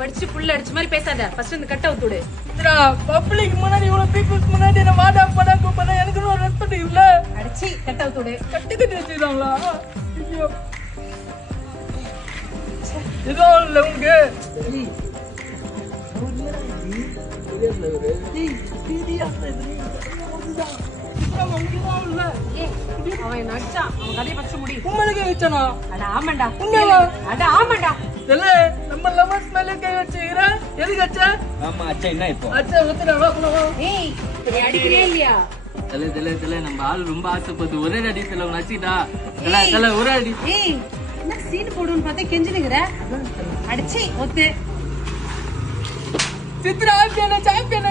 படிச்சு புள்ள அடிச்ச மாதிரி பேசாத. ஃபர்ஸ்ட் இந்த கட்ட அவுத்து விடு. பப்ளிக் முன்னாடி இவ்வளவு பீப்புள்ஸ் முன்னாடி என்ன வாடா படா கூப்பிட எனக்கு ஒரு ரெஸ்பெக்ட் இல்ல. அடிச்சி கட்ட அவுத்து விடு. கட்டி வச்சிருக்காங்களா? ஐயோ இதோ இல்ல உனக்கு அவன் நடிச்சான். அவன் கதையை ஃபர்ஸ்ட் முடி. உங்களுக்கு வச்சானா? அட ஆமாண்டா. உண்மையா? அட ஆமாண்டா. இல்ல நம்ம லவர்ஸ் மேல கை வச்சுக்கிற எதுக்கு அச்சா? ஆமா அச்சா என்ன இப்போ அச்சா ஒத்துடா வா போலாம். ஏய் நீ அடிக்கறியா இல்லையா? தல நம்ம ஆள் ரொம்ப ஆசைப்பட்டு ஒரே அடி தல நச்சிட்டா தல ஒரே அடி. ஏய் என்ன சீன் போடுன்னு பார்த்தா கெஞ்சினுங்கற. அடிச்சி ஒத்து. சித்ரா சாம்பியன்